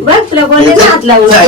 बघ तुला बोलले ना हात लावून हा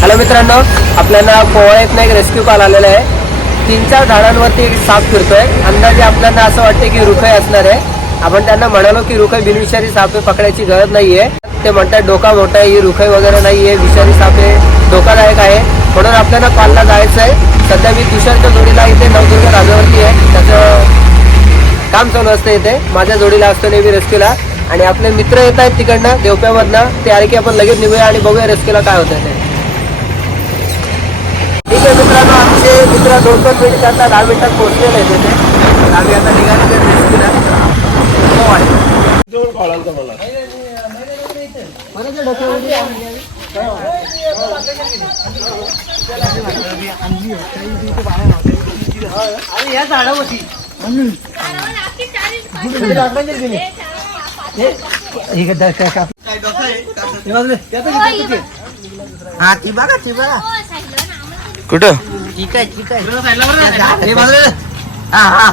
हॅलो मित्रांनो आपल्याला पोवळ येत एक रेस्क्यू कॉल आलेला आहे. तीन चार झाडांवरती साप फिरतोय. अंदाजे आपल्याला असं वाटतं की रुखय असणार आहे. आपण त्यांना म्हणालो की रुखय बिनविषारी साप आहे पकडायची गरज नाहीये. ते म्हणतात डोका मोठा आहे ही रुखय वगैरे नाहीये. विषारी साप आहे धोकादायक आहे. म्हणून आपल्याला कॉलला जायचं आहे सध्या मी तुषारच्या जोडीला इथे नवदुर्ग राजावरती आहे. त्याचं काम चालू असतं इथे. माझ्या जोडीला असतो नेहमी रेस्क्यूला. आणि आपले मित्र येत आहेत तिकडनं देवप्यामधनं. ते आले की आपण लगेच निघूया आणि बघूया रेस्क्यूला काय होतं ते. ठीक आहे मित्रांनो आमचे मित्र दोन दोन मिनिट करता दहा मिनिटात पोहोचलेले आहेत तिथे आम्ही आता निघालो ते रेस्क्यूला. हो आहे. हा ती बघा ती बघा. कुठं? ठीक आहे ठीक आहे. हा हा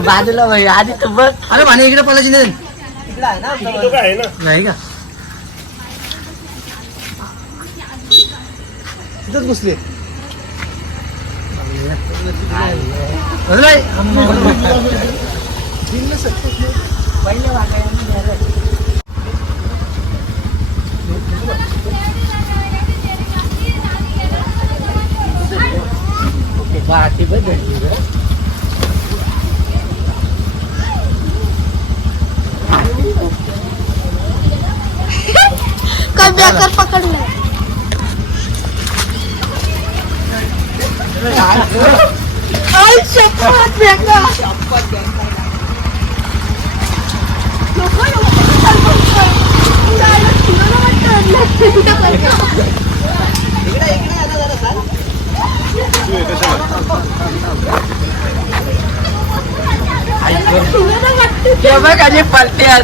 बाजूला भाई आधी तू बघ. अरे पाणी इकडे पलायची नाही नाही का? तिथंच घुसले काय बेकार पकडलं आई शपथ बेकार बघ आणि पलट्यात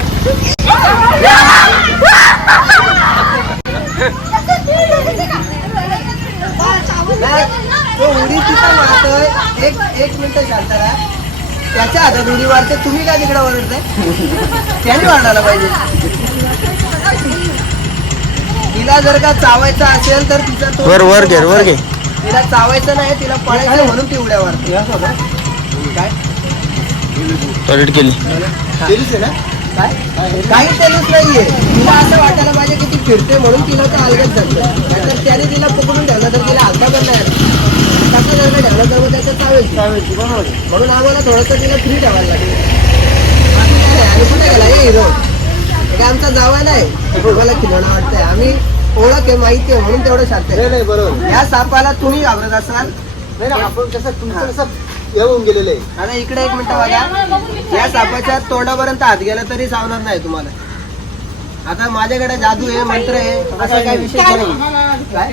तो उडी तिथं मारतोय. एक एक मिनिट शांत राहा. त्याच्या हातात उडी मारते. तुम्ही काय तिकडे ओरडताय? त्याने मारणाला पाहिजे. तिला जर का चावायचं असेल तर तिचा तो वर वर घे वर घे. तिला चावायचं नाही तिला पळायचं म्हणून ती उड्या मारते. काय? टॉयलेट केली. ना? काय? काही तेलूच नाहीये. तिला असं वाटायला पाहिजे की ती फिरते म्हणून तिला तर अलगत जातं नाहीतर त्याने तिला पकडून ठेवलं तर तिला हलका पण नाही आला. तसं जर का ठेवलं बरोबर म्हणून आम्हाला थोडंसं तिला फ्री ठेवायला लागेल. नाही. आणि कुठे गेला? हे हिरो. आमचा जावा नाही मला खिलवणं वाटतंय. आम्ही ओळख आहे माहिती आहे म्हणून तेवढं शांत नाही बरोबर. या सापाला तुम्ही घाबरत असाल. आपण कसं तुमचं कसं येऊन गेलेलं आहे? आता इकडे एक मिनिट बघा. या सापाच्या तोंडापर्यंत हात गेला तरी सावणार नाही तुम्हाला. आता माझ्याकडे जादू आहे मंत्र आहे असा काही विषय नाही. काय?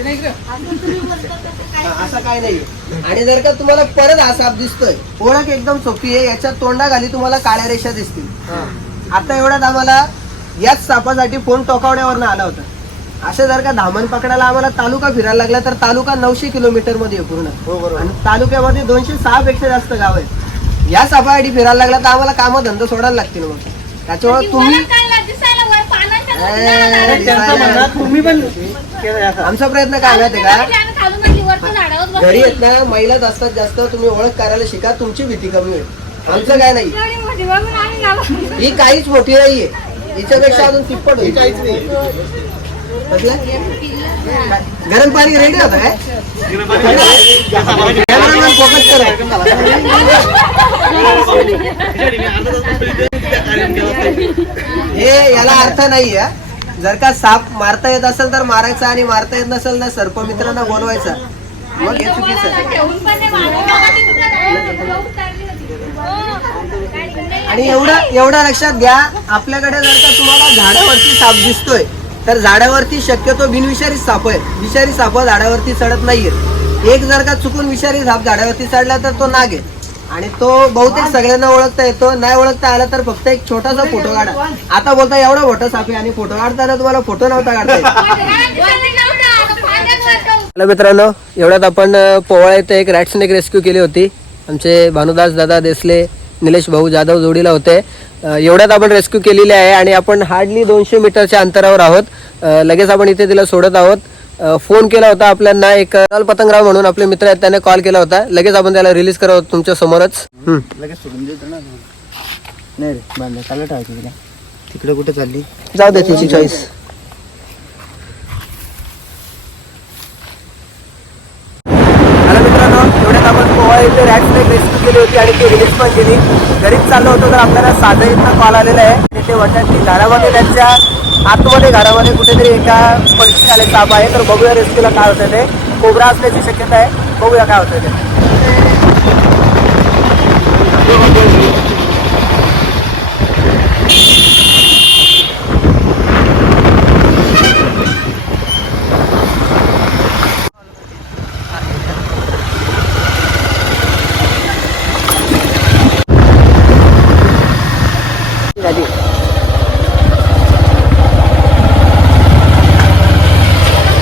हा, असं काय नाही. आणि जर का तुम्हाला परत हा साप दिसतोय ओळख एकदम सोपी आहे याच्या तोंडाखाली तुम्हाला काळ्या रेषा दिसतील. आता एवढ्यात आम्हाला याच सापासाठी फोन टोकावण्यावर आला होता. असं जर का धामण पकडायला आम्हाला तालुका फिरायला लागला तर तालुका नऊशे किलोमीटरमध्ये आहे पूर्ण. आणि तालुक्यामध्ये दोनशे सहा पेक्षा जास्त गाव आहेत. या सापासाठी फिरायला लागला तर आम्हाला काम धंदा सोडायला लागतील मग. त्याच्यामुळे तुम्ही तुम्ही पण आमचा प्रयत्न काय माहिती का? घरी येत ना महिलाच असतात जास्त तुम्ही ओळख करायला शिका तुमची भीती कमी होईल. आमचं काय नाही. ही काहीच मोठी नाहीये. हिच्यापेक्षा अजून तिप्पट होईल. काहीच नाही. गरम पाणी रेडी होतं काय? कॅमेरामॅन फोकस करा. हे याला अर्थ नाही जर का साप मारता येत असेल तर मारायचा आणि मारता येत नसेल तर सर्पमित्रांना बोलवायचा. मग हे चुकीचं आणि एवढं एवढं लक्षात घ्या आपल्याकडे जर का तुम्हाला झाडावरती साप दिसतोय तर झाडावरती शक्यतो बिनविषारी साप आहे विषारी साप झाडावरती चढत नाहीये एक जर का चुकून विषारी साप झाडावरती चढला तर तो नाग आहे. आणि तो बहुतेक सगळ्यांना ओळखता येतो. नाही ओळखता आला तर फक्त एक छोटासा फोटो काढा. आता बोलता एवढा मोठा साप आहे आणि फोटो काढताना तुम्हाला फोटो नव्हता काढता. हॅलो मित्रांनो एवढ्यात आपण पोवाळा इथे एक रॅट स्नेक रेस्क्यू केली होती. आमचे भानुदास दादा देसले निलेश भाऊ जाधव जोडीला होते. एवढ्यात आपण रेस्क्यू केलेली आहे आणि आपण हार्डली दोनशे मीटरच्या अंतरावर आहोत. लगेच आपण इथे तिला सोडत आहोत. फोन केला होता आपल्याला एक लाल पतंगराव म्हणून आपले मित्र आहेत त्याने कॉल केला होता. लगेच आपण त्याला रिलीज आहोत तुमच्या समोरच. हम्म. लगेच सोडून देतो ना नाही रे बांधलं. चालत आहे तिकडे. तिकडे कुठे चालली? जाऊ दे तिची चॉईस केली होती आणि ती रिलीज पण केली. घरीच चाललो होतो तर आपल्याला साधा इथं कॉल आलेला आहे. आणि ते वाटत घरामध्ये त्यांच्या आतमध्ये घरामध्ये कुठेतरी एका पडशी आले साप आहे. तर बघूया रेस्क्यूला काय होतं ते. कोबरा असण्याची शक्यता आहे. बघूया काय होतं ते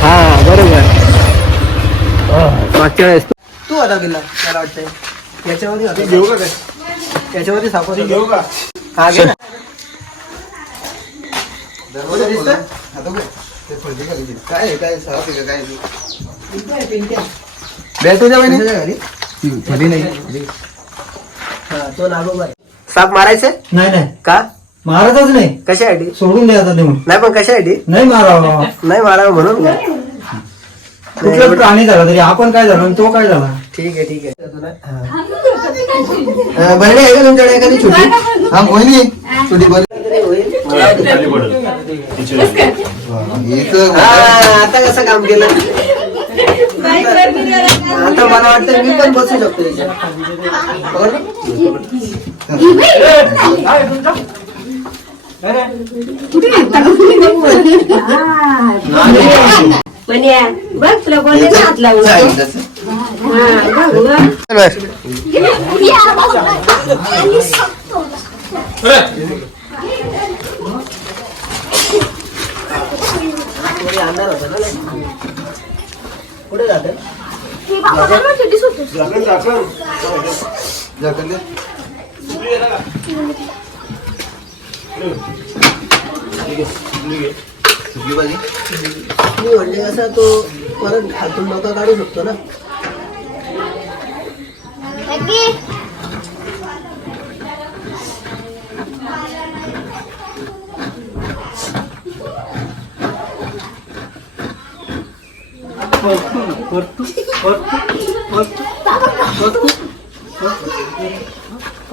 हा बरोबर मागच्या वेळेस तू. आता गेला मला वाटतंय. याच्यामध्ये होता घेऊ का याच्यामध्ये सापड घेऊ का? हा घे ना. दरवाजा दिसतोय? काय काय साफ आहे का काय पिंट्या आहे, पिंट्या. बॅट तुझ्या कशाच्या घरी? घरी नाही. हा, तो नागोबा आहे. साप मारायचे? नाही नाही. का? मारतच नाही. कशासाठी? सोडून द्या आता देऊन नाही पण कशासाठी? नाही मारावा. नाही मारावं म्हणून. का? कुठलाच प्राणी झाला तरी आपण काय झालो आणि तो काय झाला? ठीक आहे ठीक आहे. बरणी आहे का तुमच्याकडे एखादी छोटी? हा मोहिनी छोटी आता कसं काम केलं? आता मला वाटतं मी पण बसू शकतो याच्यात. बरोबर? पण या बघ तुला बोलले ना हात लावून. हा बघ बघ. कुठे जाते? मी म्हणजे कसं तो परत हातून डोका काढू शकतो ना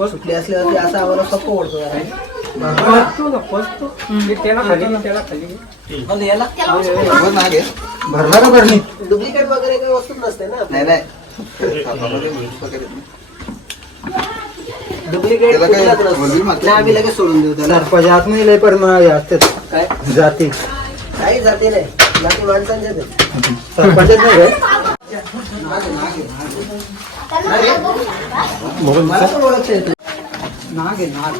सुटली असल्यावरती असं आम्हाला सोपं भरला का भरणी डुप्लिकेट वगैरे काही वस्तू नसते ना नाही नाही. डुप्लिकेट त्याला काय कुठलाच बोलली नसतं. मात्र? नाही आम्ही लगेच सोडून देऊ त्याला. सरपाच्या आतमध्ये लय पण असतात. काय? जाती. काही जाते नाही. जाती माणसांच्या ते. सरपंचात नाही काय मला पण ओळखता येतो नाग आहे नाग.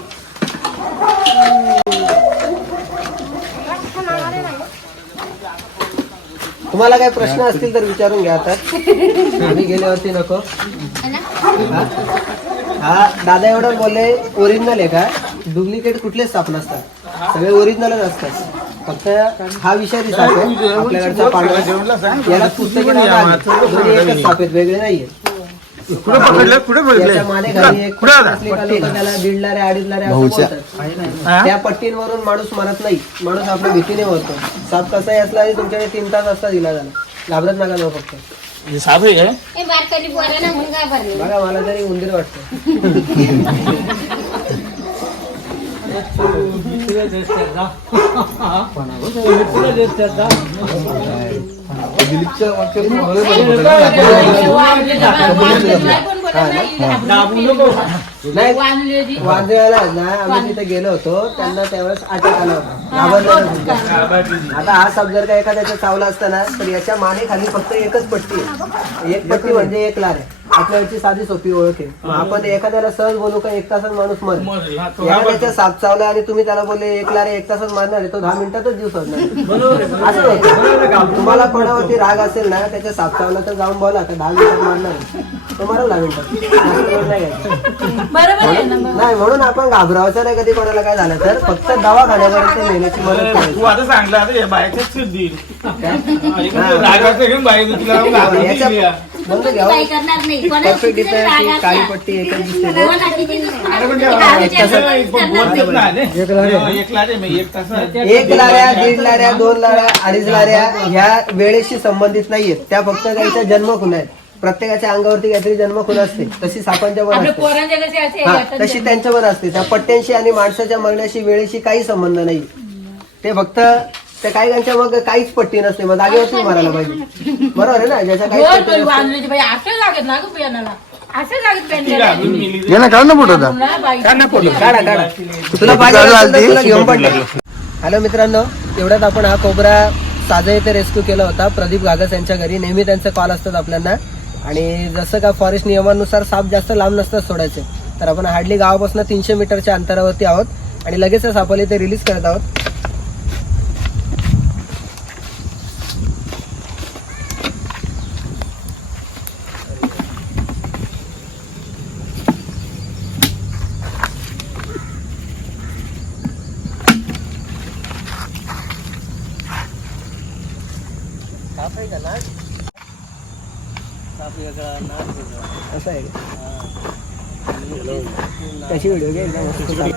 तुम्हाला काही प्रश्न असतील तर विचारून घ्या आता. आम्ही गेल्यावरती नको. हा? दादा एवढं बोलले ओरिजिनल आहे का? डुप्लिकेट कुठलेच साप नसतात सगळे ओरिजिनलच असतात. फक्त हा विषय दिसतो आपल्याकडचा पांढरा. याला पुस्तके एकच साप आहेत वेगळे नाहीये. त्या पट्टींवरून माणूस मरत नाही. माणूस आपल्या भीतीने मरतो. साप कसाही असला तरी तुमच्याकडे तीन तास असता दिला झाला घाबरत नका जाऊ फक्त. साप आहे काय? बघा मला तरी उंदीर वाटतं. नाही वाजवायला ना आम्ही तिथे गेलो होतो त्यांना त्यावेळेस अटक आला होता. घाबरलेला होता. आता हा साप जर का एखाद्याचा चावला असता ना तर याच्या माने खाली फक्त एकच पट्टी आहे. एक पट्टी म्हणजे एक लार आहे. आपल्याची साधी सोपी ओळख आहे. आपण एखाद्याला सहज बोलू का एक तासात माणूस मर एखाद्याच्या साप चावला आणि तुम्ही त्याला बोलले एक लारे एक तासात मारणार आहे तो दहा मिनिटातच जीव सोडणार असं होतं. तुम्हाला कोणावरती राग असेल ना त्याच्या साप चावला तर जाऊन बोला का दहा मिनिटात मारणार आहे. तो मारा दहा मिनिटात. असं नाही घ्यायचा. बरोबर आहे ना मग नाही म्हणून आपण घाबरावचं नाही कधी कोणाला काय झालं तर. फक्त दवाखान्यापर्यंत नेण्याची मदत करायची. तू आता सांगला आता हे बाहेरच्याच देईल. रागाचं घेऊन बाहेर तुला घाबरून याच्या दिली या. बंद घ्या. काही करणार नाही. कोणाला परफेक्ट किती इथं राग अशी असला. काळी पट्टी एकच दिसते. अरे पण असला, एक त्यांचं तासात काहीच करणार बोलतेच नाही. नाही, ने. एक लाटे मी एक तासात एक लाऱ्या दीड लाऱ्या दोन लाऱ्या अडीच लाऱ्या ह्या वेळेशी संबंधित नाहीयेत. त्या फक्त काहीच्या जन्मखुणा आहेत प्रत्येकाच्या अंगावरती काहीतरी जन्मखुण असते. तशी सापांच्या आपल्या असते. पोरांच्या कसे असे हा येतात तशी त्यांच्या पण असते. त्या पट्ट्यांशी आणि माणसाच्या मरण्याशी वेळेशी काही संबंध नाही. ते फक्त त्या काही काहींच्या मग काहीच पट्टी नसते. मग जागेवरती मारायला पाहिजे. बरोबर आहे ना? ज्याच्या काही पट्टी नसते. बाई असं लागत ना गं असं लागत काढ ना फोटो आता. काढा काढा तुला पाहिजे असेल तर तुला घेऊन पण हॅलो मित्रांनो तेवढ्यात आपण हा कोबरा साजा येथे रेस्क्यू केला होता. प्रदीप गागस यांच्या घरी. नेहमी त्यांचे कॉल असतात आपल्याला आणि जसं का फॉरेस्ट नियमानुसार साप जास्त लांब नसतात सोडायचे. तर आपण हार्डली गावापासून तीनशे मीटरच्या अंतरावरती आहोत. आणि लगेच त्या ते इथे रिलीज करत आहोत. का वेगळा नाग वेगळा असं आहे? कशी व्हिडिओ घे एकदम मस्त चालेल.